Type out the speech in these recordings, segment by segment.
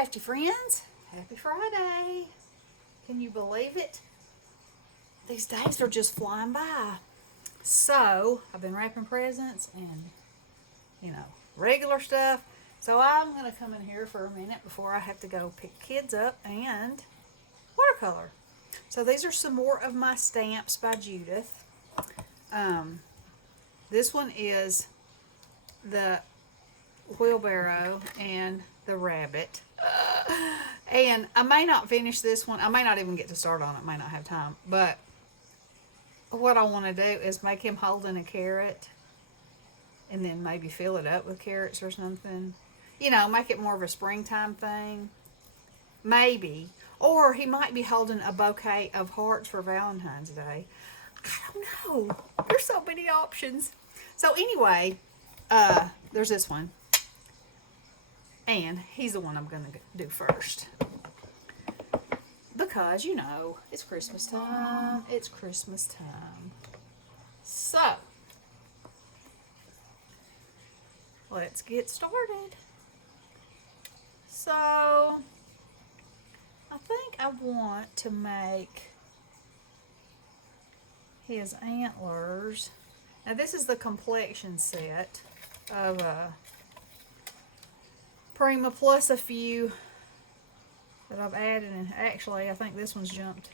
crafty friends. Happy Friday. Can you believe it? These days are just flying by. So, I've been wrapping presents and, regular stuff. So, I'm going to come in here for a minute before I have to go pick kids up and watercolor. So, these are some more of my stamps by Judith. This one is the wheelbarrow and the rabbit. And I may not finish this one. I may not even get to start on it. May not have time. But what I want to do is make him holding a carrot and then maybe fill it up with carrots or something. Make it more of a springtime thing. Maybe. Or he might be holding a bouquet of hearts for Valentine's Day. I don't know. There's so many options. So anyway, there's this one. And he's the one I'm going to do first. Because, it's Christmas time. It's Christmas time. So, let's get started. So, I think I want to make his antlers. Now, this is the complexion set of Prima plus a few that I've added, and actually I think this one's jumped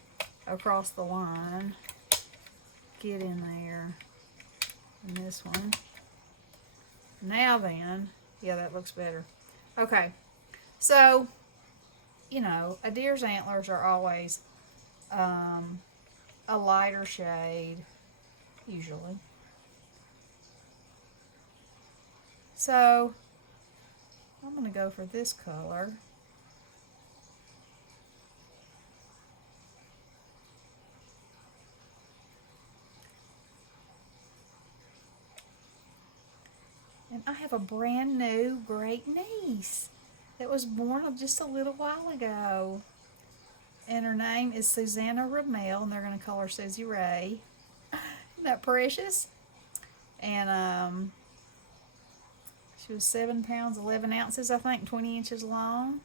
across the line. Get in there. And this one. Now then, yeah, that looks better. Okay, so, a deer's antlers are always a lighter shade, usually. So, I'm going to go for this color. And I have a brand new great niece that was born just a little while ago. And her name is Susanna Ramel, and they're going to call her Susie Ray. Isn't that precious? And she was 7 pounds, 11 ounces, I think, 20 inches long.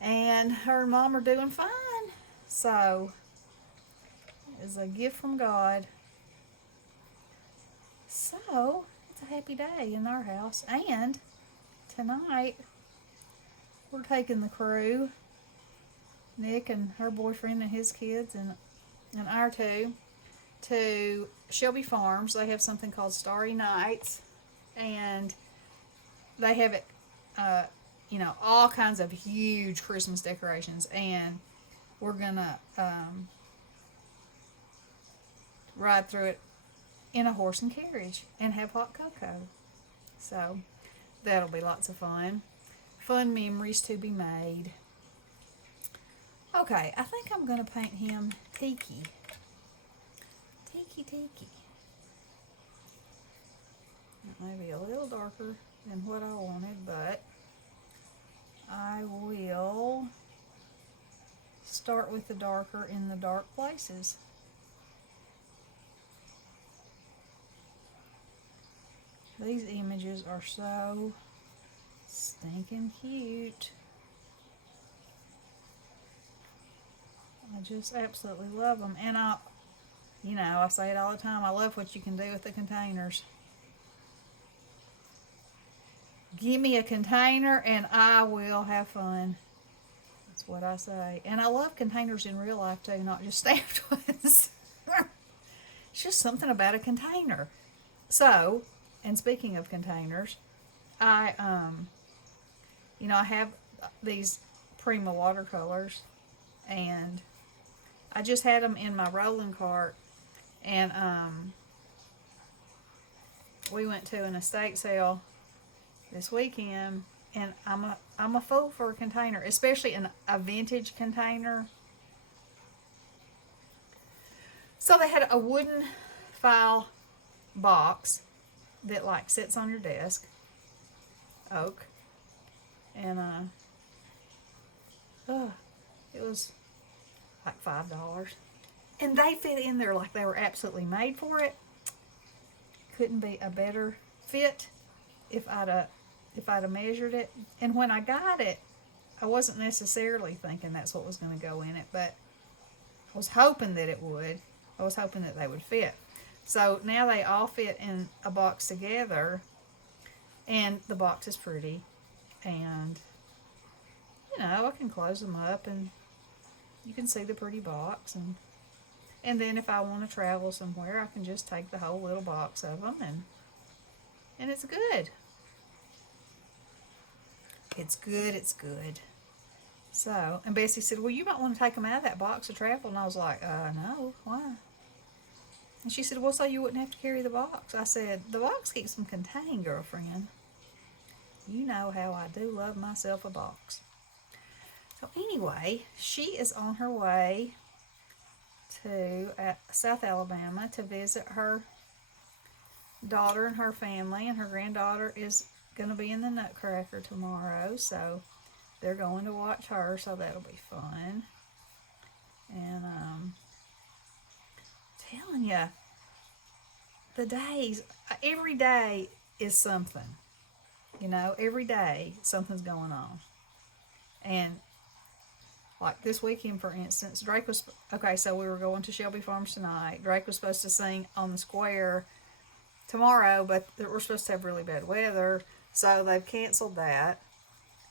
And her and Mom are doing fine. So, it's a gift from God. So, it's a happy day in our house. And tonight, we're taking the crew, Nick and her boyfriend and his kids, and our two, to Shelby Farms. They have something called Starry Nights. And they have it, all kinds of huge Christmas decorations. And we're going to ride through it in a horse and carriage and have hot cocoa. So that'll be lots of fun. Fun memories to be made. Okay, I think I'm going to paint him Tiki. Tiki. Maybe a little darker than what I wanted, but I will start with the darker in the dark places. These images are so stinking cute. I just absolutely love them. And I say it all the time, I love what you can do with the containers. Give me a container and I will have fun. That's what I say. And I love containers in real life too, not just stamped ones. It's just something about a container. So, and speaking of containers, I have these Prima watercolors, and I just had them in my rolling cart, and we went to an estate sale this weekend, and I'm a fool for a container, especially a vintage container. So they had a wooden file box that sits on your desk, oak, and it was like $5, and they fit in there like they were absolutely made for it. Couldn't be a better fit if I'd have measured it. And when I got it, I wasn't necessarily thinking that's what was going to go in it, but I was hoping that it would. I was hoping that they would fit. So now they all fit in a box together, and the box is pretty, and I can close them up and you can see the pretty box, and then if I want to travel somewhere, I can just take the whole little box of them, and it's good. It's good, it's good. So, and Bessie said, well, you might want to take them out of that box to travel. And I was like, no, why? And she said, well, so you wouldn't have to carry the box. I said, the box keeps them contained, girlfriend. You know how I do love myself a box. So anyway, she is on her way to South Alabama to visit her daughter and her family, and her granddaughter is going to be in the Nutcracker tomorrow, so they're going to watch her, so that'll be fun. And telling you, the days, every day is something. Every day something's going on. And like this weekend, for instance, Drake was, okay, so we were going to Shelby Farms tonight. Drake was supposed to sing on the square tomorrow, but we're supposed to have really bad weather, so they've canceled that.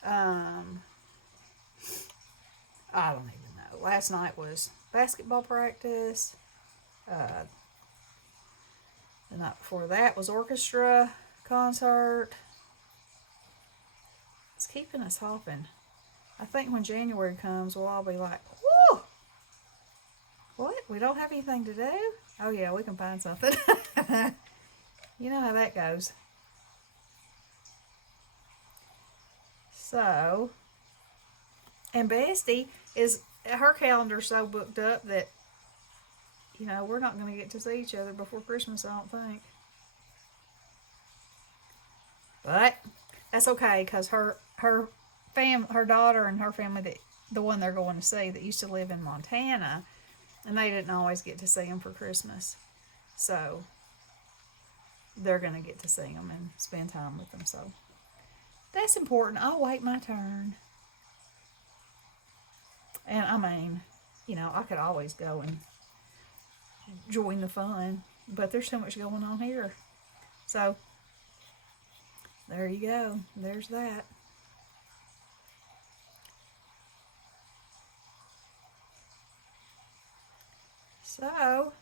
I don't even know. Last night was basketball practice. The night before that was orchestra concert. It's keeping us hopping. I think when January comes, we'll all be like, whoo! What? We don't have anything to do? Oh yeah, we can find something. You know how that goes. So, and Bestie her calendar's so booked up that, we're not going to get to see each other before Christmas, I don't think. But that's okay, because her daughter and her family, the one they're going to see, that used to live in Montana, and they didn't always get to see them for Christmas. So they're going to get to see them and spend time with them. So that's important. I'll wait my turn. And I mean, I could always go and join the fun, but there's so much going on here. So there you go. There's that. So,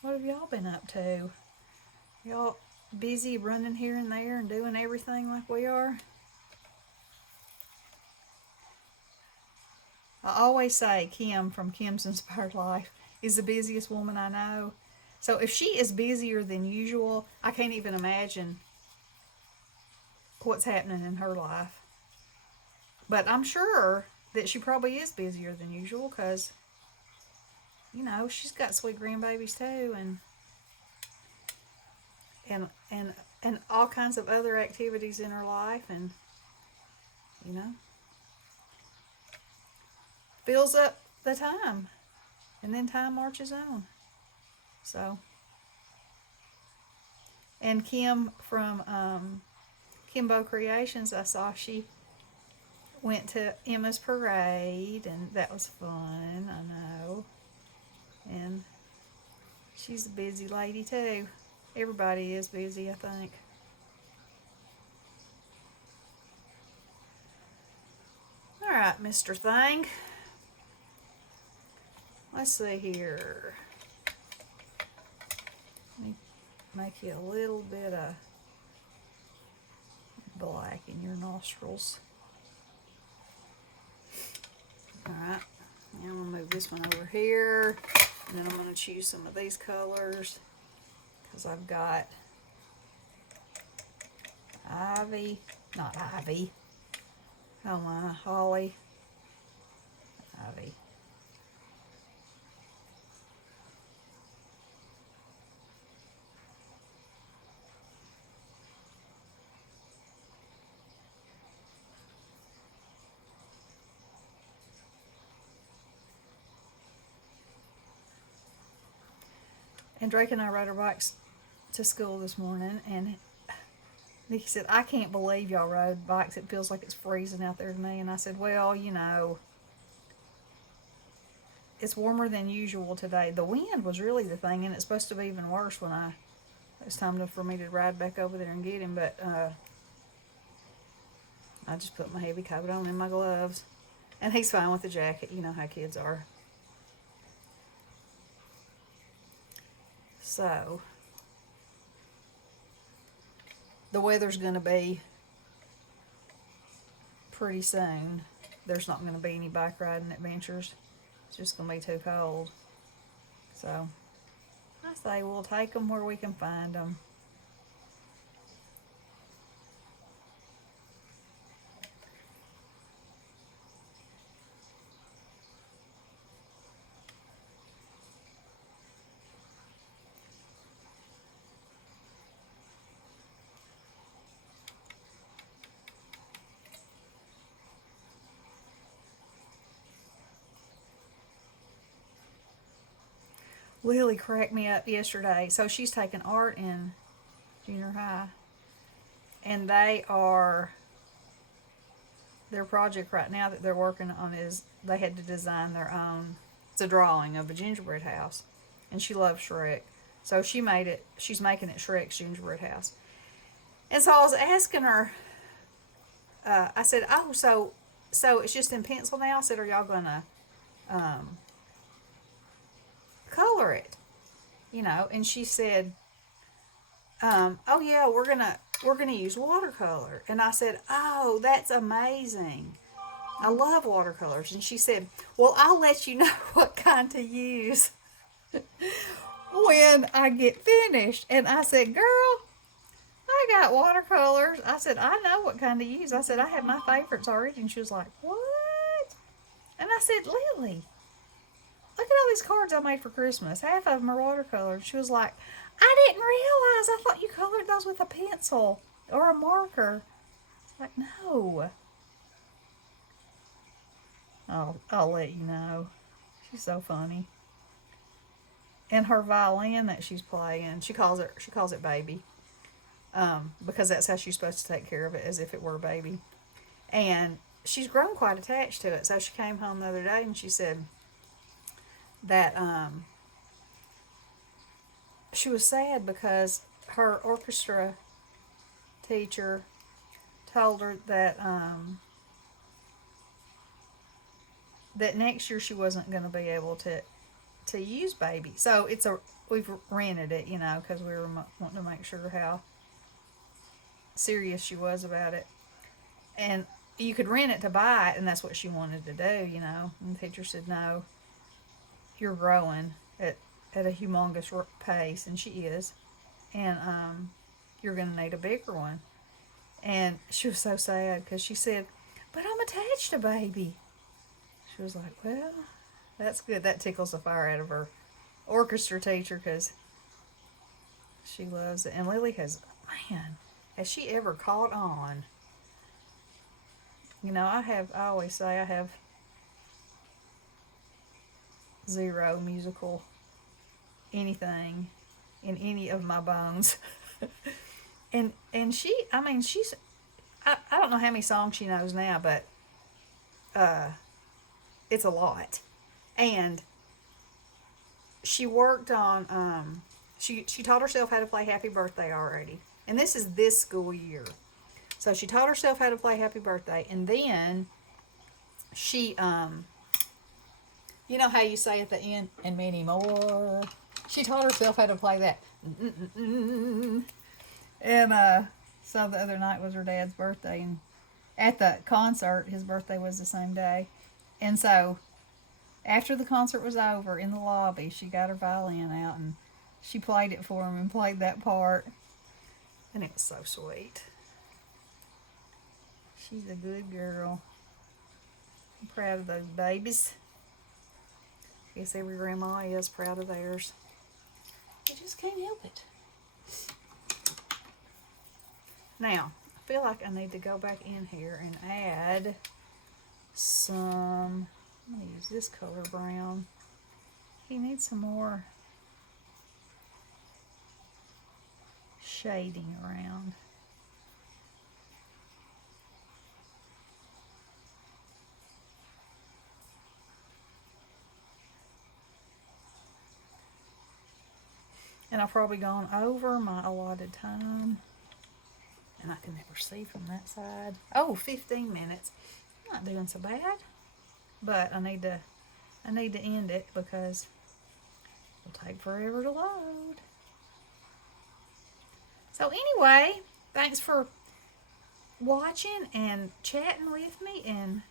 what have y'all been up to? Y'all busy running here and there and doing everything like we are? I always say Kim from Kim's Inspired Life is the busiest woman I know. So if she is busier than usual, I can't even imagine what's happening in her life. But I'm sure that she probably is busier than usual because, she's got sweet grandbabies too, and all kinds of other activities in her life, and fills up the time, and then time marches on. So, and Kim from Kimbo Creations, I saw she went to Emma's parade, and that was fun, I know. And she's a busy lady too. Everybody is busy, I think. All right, Mr. Thing. Let's see here. Let me make you a little bit of black in your nostrils. All right. Now I'm going to move this one over here. And then I'm going to choose some of these colors. Because I've got ivy. Not ivy. Oh my, holly. Ivy. And Drake and I rode our bikes to school this morning, and Nikki said, I can't believe y'all rode bikes. It feels like it's freezing out there to me. And I said, well, you know, it's warmer than usual today. The wind was really the thing, and it's supposed to be even worse when it's time for me to ride back over there and get him. But I just put my heavy coat on and my gloves. And he's fine with the jacket. You know how kids are. So, the weather's going to be pretty soon. There's not going to be any bike riding adventures. It's just going to be too cold. So, I say we'll take them where we can find them. Lily cracked me up yesterday. So she's taking art in junior high. And their project right now that they're working on is they had to design their own. It's a drawing of a gingerbread house. And she loves Shrek. So she's making it Shrek's gingerbread house. And so I was asking her, I said, oh, so it's just in pencil now? I said, are y'all going to color it? You know, and she said, oh yeah, we're gonna use watercolor. And I said, oh, that's amazing. I love watercolors. And she said, well, I'll let you know what kind to use when I get finished. And I said, girl, I got watercolors. I said, I know what kind to use. I said, I have my favorites already. And she was like, what? And I said, Lily, look at all these cards I made for Christmas. Half of them are watercolors. She was like, I didn't realize. I thought you colored those with a pencil or a marker. It's like, no. I'll let you know. She's so funny. And her violin that she's playing, she calls it baby, because that's how she's supposed to take care of it, as if it were a baby. And she's grown quite attached to it. So she came home the other day and she said that she was sad because her orchestra teacher told her that that next year she wasn't going to be able to use baby. So we've rented it, you know, because we were wanting to make sure how serious she was about it. And you could rent it to buy it, and that's what she wanted to do, you know. And the teacher said, no, you're growing at a humongous pace, and she is. And you're going to need a bigger one. And she was so sad because she said, but I'm attached to baby. She was like, well, that's good. That tickles the fire out of her orchestra teacher because she loves it. And Lily has she ever caught on? You know, I always say I have zero musical anything in any of my bones. and she's, I don't know how many songs she knows now, but it's a lot. And she worked on, she taught herself how to play Happy Birthday already. And this is this school year. So she taught herself how to play Happy Birthday. And then she, you know how you say at the end, and many more. She taught herself how to play that. And so the other night was her dad's birthday. And at the concert, his birthday was the same day. And so after the concert was over, in the lobby, she got her violin out and she played it for him and played that part. And it was so sweet. She's a good girl. I'm proud of those babies. I guess every grandma is proud of theirs. You just can't help it. Now, I feel like I need to go back in here and add some, I'm going to use this color brown. He needs some more shading around. And I've probably gone over my allotted time. And I can never see from that side. Oh, 15 minutes. Not doing so bad. But I need to end it because it'll take forever to load. So anyway, thanks for watching and chatting with me and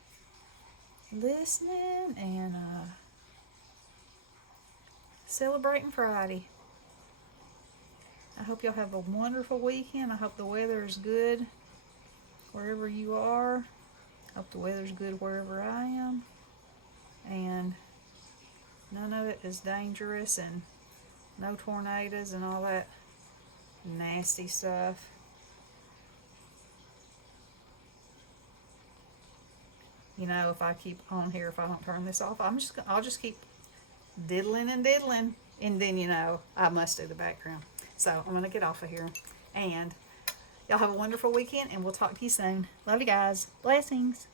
listening and celebrating Friday. I hope y'all have a wonderful weekend. I hope the weather is good wherever you are. I hope the weather's good wherever I am. And none of it is dangerous and no tornadoes and all that nasty stuff. You know, if I keep on here, if I don't turn this off, I'll just keep diddling and diddling, and then, you know, I must do the background. So I'm gonna get off of here, and y'all have a wonderful weekend, and we'll talk to you soon. Love you guys. Blessings.